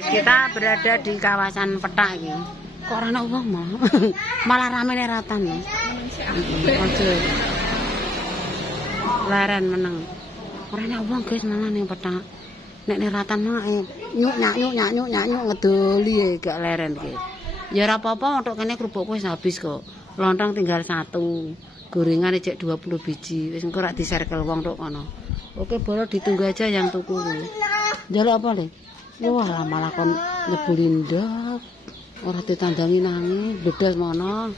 kita berada di kawasan Petak iki. Kok ora ana wong mah. Malah rame neratan lho. Ojo. Leren meneng. Ora ana wong guys malah ning Petak. Nek neratan mah nyuk ngedoli gak leren iki. Ya ora apa-apa untuk kene kerupukku wis habis kok. Lontong tinggal 1. Gorengan cek 20 biji. Wis engko rak di-circle wong tok kono. Oke, bolo ditunggu aja yang tuku kuwi. Njaluk apa, Le? Wah, malah kon nyebulin ndok. Ora ditandangi nangis, bedas mono.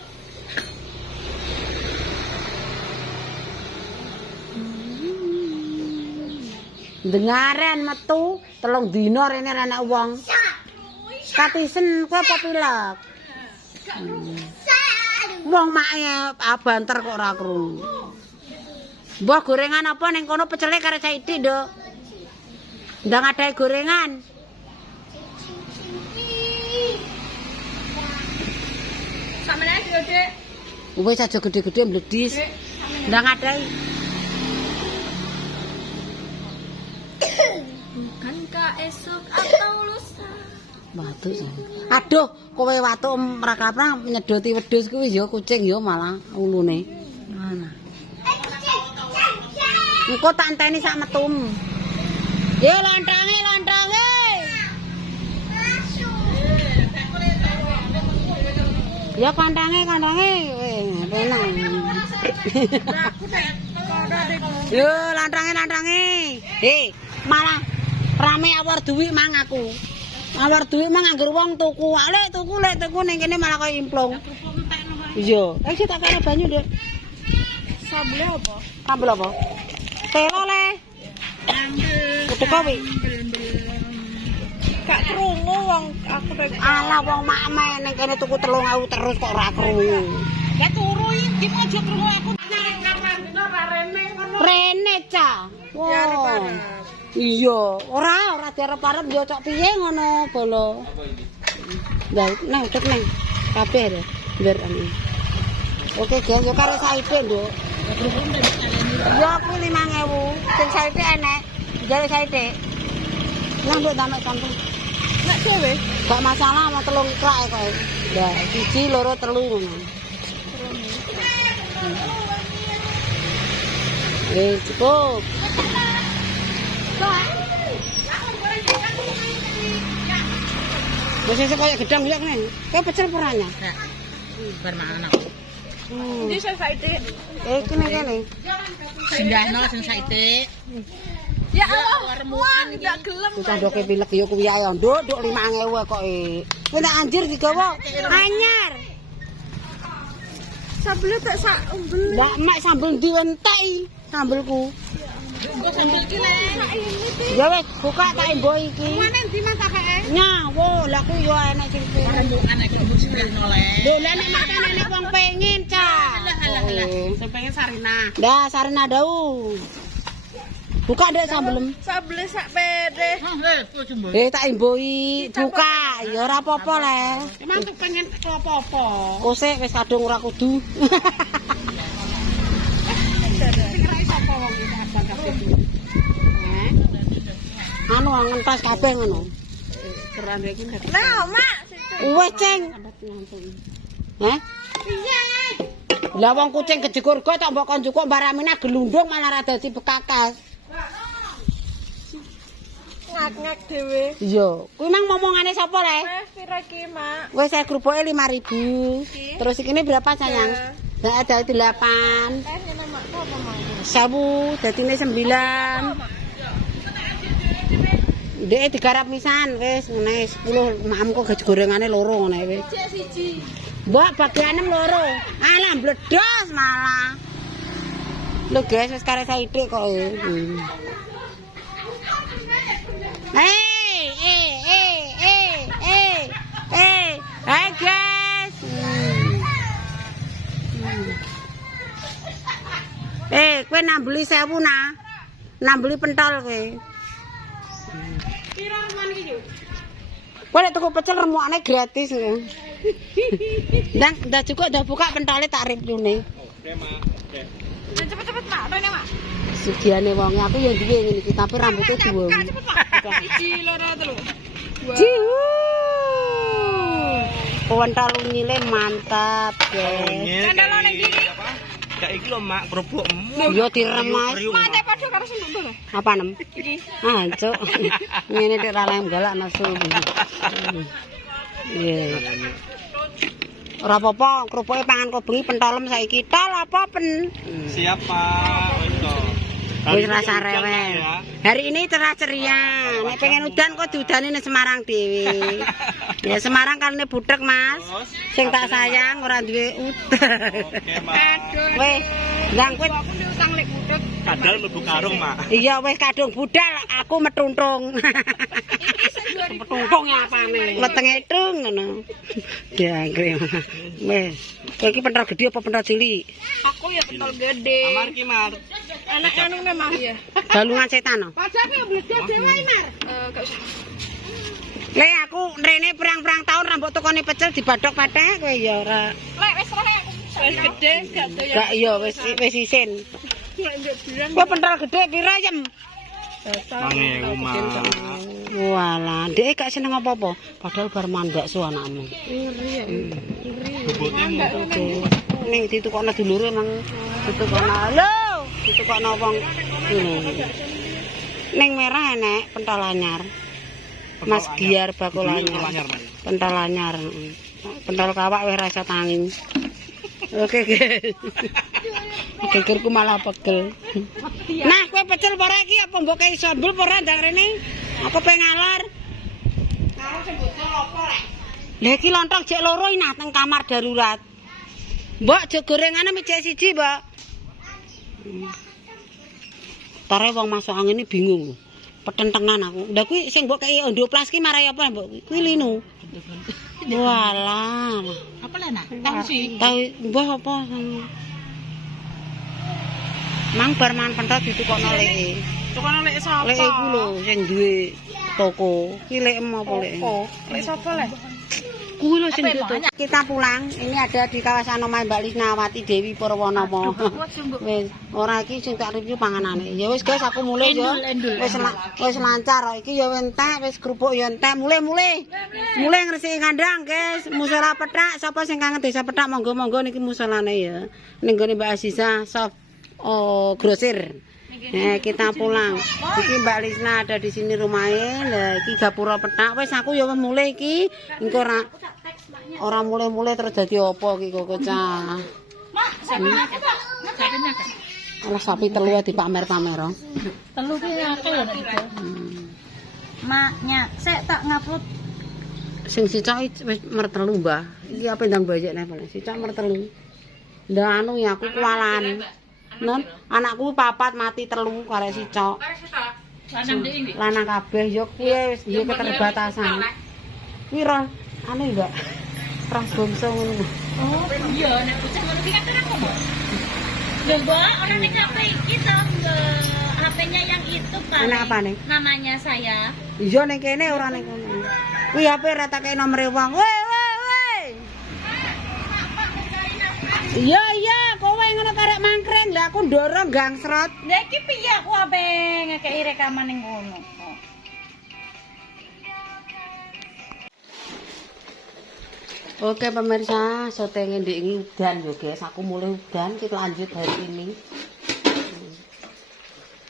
Dengaren metu 3 dina rene ra ana wong. Katisen kowe apa pilek? Wong make banter kok ora krungu. Mbah gorengan apa ning kono pecele karo Saidi, Nduk? Ndang adae gorengan. Sampeyan aja, Dik. Wis aja gede-gede mbledis. Ndang adae. Bukankah esok atau lusa? Watu sih. Aduh, kowe watu mrak-mrak nyedoti wedhus kuwi ya kucing ya malah ulune. Mana? Engko tak enteni sak metum. Ya lontonge. Ya kandange. Penang. Yo lontonge. Malah rame awar duwi mang aku. Awar duwi mang anggur wong tuku. Lek tuku ning kene malah kaya implung. Iya. Sik tak kare banyu, Dik. Sambel apa? Telo le. Kudu kowe. Gak krungu wong aku nek Alah wong makme ning kene tuku 3.000 terus kok ora krungu. ya turu iki aja krungu aku. Rene ca. Wow. Iya, ora diarep-arep yo cok piye ngono bolo. Lah nang tek nang kabeh ya. Biar anu. Oke guys, yo karo Saide, Nduk. Ya aku 5.000. Sing Saide enek. Jare Saide. Lah Nduk tamek kampung. Nek dhewe Gak masalah sama 3 krak kok. Ya, 1, 2, 3 ngono. Cukup. Wis kaya gedang ya kene. Kayak pecel peranya. Bar mangan aku. ndi Saide? Kene. Sindahno sing saiki. Ya Allah, wong gak gelem. Candoke pilek ya kuwi ae, Nduk, 5.000 kok Kowe nek anjir digawa anyar. Sambel tak sak umbel. Ndak mak sambel diwenteki sambelku. Engko sambel iki le. Ya wis, buka tak mbok iki. Mana ndi Mas apeke? Nyawo, lah ku yo enek sing Rembukan nek mbok sindahno le. lho lah nek makane nek wong pengin, Cak. Alah. Sing pengen Sarina. Dah sarena dau. Buka dek sambelem. Sambel sak pede. Kok jumbo. Tak imbohi, buka. Ya ora apa-apa le. Emang tuh pengen apa-apa. Kosek wis kadung ora kudu. Anu ngentas kabeh ngono. Keran iki. Nah, Mak. Wes, Ceng. Heh? Iya. Lah wong kucing kejegur go tak mbok kon jukuk Mbak gelundung malah ra dadi bekakas. Ngak-ngak dhewe. Iya, kuwi mang momongane sapa le? Wes pira iki, Mak? Wis saya grupoke 5.000. Terus iki berapa sayang? Lah ada 8. Ngene Mak, apa Mak? 1000, dadine 9. Ndek digarap pisan wis ngene 10 makmu kok gaji gorengane 2 ngene wis. Siji. Mbok bagiane 2. Alah bledos malah. Lho guys wis kare Saide kok. Hai guys. Kowe nambeli 1000 nah. Nambeli pentol kowe. Pira remuan iki, Yu? Kowe nek tuku pecel remukane gratis. Ndak cukup udah buka pentole tak ripune. Oke, Mak. Oke. Cepet-cepet, Mak. Rene, Mak. Sugiane wong aku ya duwe ngene iki tapi rambutnya diwo. Cepet, Mak. 1, 2, 3. Jihu. Pentol unyile mantap, guys. Cendolone iki. Kayak iki lho, Mak, kerupukmu. Yo direm Mas. Mate padha karo sendok lho. Apa nem? Ah, cuk. Ngene nek ra lem galak nasu. Nggih. Ora apa-apa, kerupuke pangan kok bengi pentolem saiki. Tol apa pen? Siap, Pak. Wis rasa rewel. Hari ini cerah ceria. Nek pengen udan kok diudani nang Semarang dhewe. Ya Semarang kaline budhek, Mas. Sing tak sayang ora duwe udan. Oke, Mak. Wis, ndang kowe Aku diusang lek budek. Kadal mlebu karung, Mak. iya wis kadung budal, aku metuntung. Metuntung ya apane? Wetenge tung ngono. Ya, wis. Kowe iki pentol gedhe apa pentol cilik? Aku ya pentol gede. Amar ki, Mar. Anak anu memang ya. Galungan setan. Padahal ya beli dhewe Mar. Gak usah. Le aku rene perang-perang tahun rambut tukone pecel dibadhok pathek kowe ya ora. Lek wis roh aku. Wis gede gak doyan. Gak iya wis isin. Lek ndek bulan. Kowe pentol gedhe pira yem? 5.000, Mak. Walah, ndek gak seneng apa-apa, padahal bar mandak su anakmu. Ngeri ya. Bobotnya mu. Ning ditukokno dulure nang ditukokno. Lho, ditukokno wong ngene. Ning merah enek pentol anyar. Mas Giar bakul anyar. Pentol anyar. Pentol kawak wis rasa tanging. Oke, guys. Gegerku malah pegel. Nah, kowe pecel ora iki apa mbok kei sambel ora ndang rene? Aku pengen ngalor. Karo sing bocor apa rek? Lah iki lontong jek loro nah teng kamar darurat. Mbok jek gorengane mecek siji, Mbok. Tare wong masuk angin ini bingung. Petentengan aku. Lah kuwi sing mbok kei endoplas ki marai apa, Mbok? Kuwi linu. Walah. Apa lah nak? Tahu sih. Tahu mbah apa? Mang bar mangan pentol ditukokno leke. Tukang lek sapa? Leke iku lho sing duwe toko. Ki lekem apa leke? Lek sapa lek? Kuwi lho sing duwe toko. Kita pulang. Ini ada di kawasan omahe Mbak Lisnawati Dewi Purwonomo. Wis, ora iki sing tak review panganane. Ya wis guys, aku mulai yo. Wis lancar iki ya entek, wis kerupuk ya entek. Mulai ngresiki kandang, guys. Musala petak, sapa sing kangen desa petak monggo-monggo niki musolane ya. Ning gone Mbak Aziza Sof grosir. Kita pulang. Iki Mbak Lisna ada di sini rumahnya. Lah iki gapura petak. Wis aku ya mulai iki. Engko ora mulai-mulai terus dadi apa iki kok cah. Mak, sapenya Pak. Sapenya kan. Alah sapi telu dipamer-pamer. Telu ki akeh lho nek itu. Maknya, sik tak ngupload. Sing sicak wis mertelu, Mbah. Iki apa ndang bayek nek sicak mertelu. Ndak anu ya aku kualan. Non, anakku papat mati telu karek sicak. Lanang ndek iki. Lanang kabeh ya kuwi wis duwe keterbatasan. Pira? Anu Mbak. Ras bangsa ngono. Oh, iya nek bocah ngono ki kan aku, Mbak. Lho, Mbak, orang ning HP iki to, HP-nya yang itu Pak. Enak apa nih? Namanya saya. Iya ning kene ora ning kono. Kuwi HP ora tak kei nomere wong. Woi. Iya, kowe ngono karek mangkring. Lah aku ndoro gangsrot. Lah iki piye aku ape ngekeki rekaman ning ngono. Oke pemirsa, syuting ndek iki udan yo guys. Aku mulai udan, kita lanjut hari ini.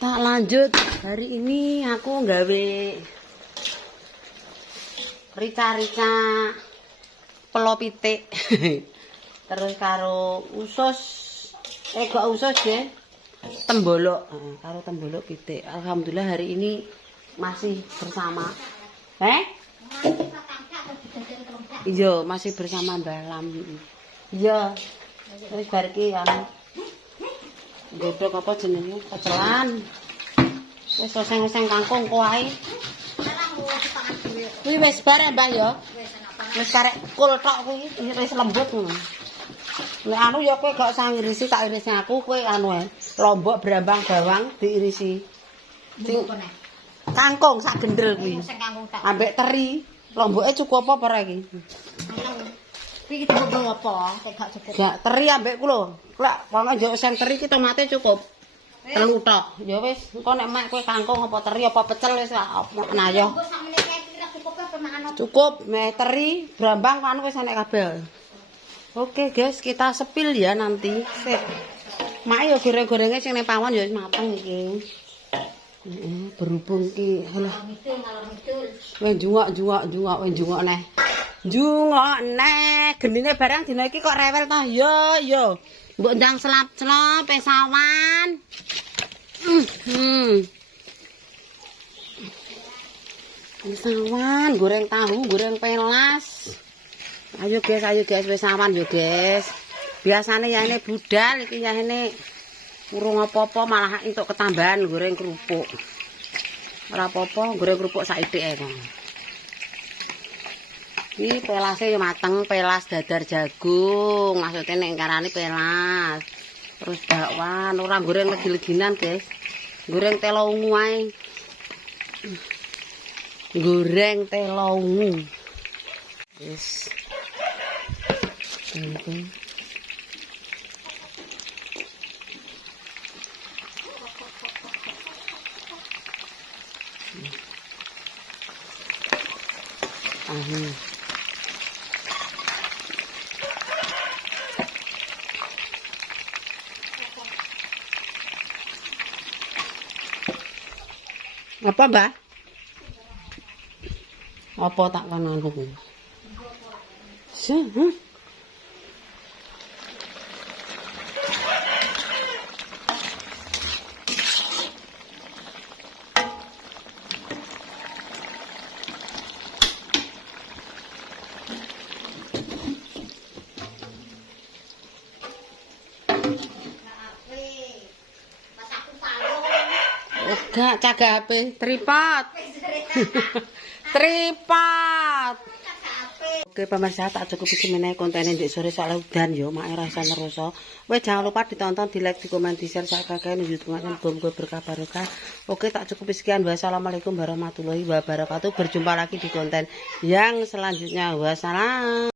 Tak lanjut hari ini aku nggawe rica-rica pelo pitik. Terus karo usus gak usus nggih. Tembolok, karo tembolok pitik. Alhamdulillah hari ini masih bersama. Iya, masih bersama Mbah Lam. Iya. Wis bar iki anu godhog apa jenenge? Pecelan. Wis oseng-oseng kangkung kuwae. Kuwi wis bar Mbah ya. Wis karek kul tok kuwi wis lembut ngono. Nek anu ya kowe gak usah ngirisi, tak irisi aku kowe anu ae. Lombok brambang bawang diirisi. Kangkung sak gendel kuwi. Ambek teri. Lomboke cukup apa ora iki? Iki cukup apa? Gak cukup. Gak teri ambek ku lho. Lek wong njok sing teri ki tomate cukup. Telu tok. Ya wis, engko nek mek kowe kangkung apa teri apa pecel wis nah yo. Cukup meteri brambang kan wis enek kabeh. Oke guys, kita sepil ya nanti. Sip. Mak yo goreng-gorenge sing ning pawon ya wis mateng iki. Berhubung ki halah. Wis juwak neh. Jungok neh. Genine barang dina iki kok rewel to. Yo. Mbok ndang selap-selop sawan. Sawan, goreng tahu, goreng pelas. Ayo guys, wis sawan yo guys. Biasane ya ini budal, iki ya ini urung apa-apa malah entuk ketambahan goreng kerupuk. Ora apa-apa, goreng kerupuk saithike kok. Iki pelase yo mateng, pelas dadar jagung. Maksudnya nek karane pelas. Terus bakwan, ora goreng legi-leginan, guys. Goreng telo ungu ae. Goreng telo ungu. Yes. Apa, Mbak? Apa tak kanan iki? Enggak, cagak HP, tripod. Tripod. Oke pemirsa, tak cukup iki meneh kontene ndek sore sak udan yo, mak ora usah nerusa. Wes jangan lupa ditonton, di-like, di-komen, di-share sak kakek ning YouTube kan muga berkah barokah. Oke, tak cukup sekian. Wassalamualaikum warahmatullahi wabarakatuh. Berjumpa lagi di konten yang selanjutnya. Wassalam.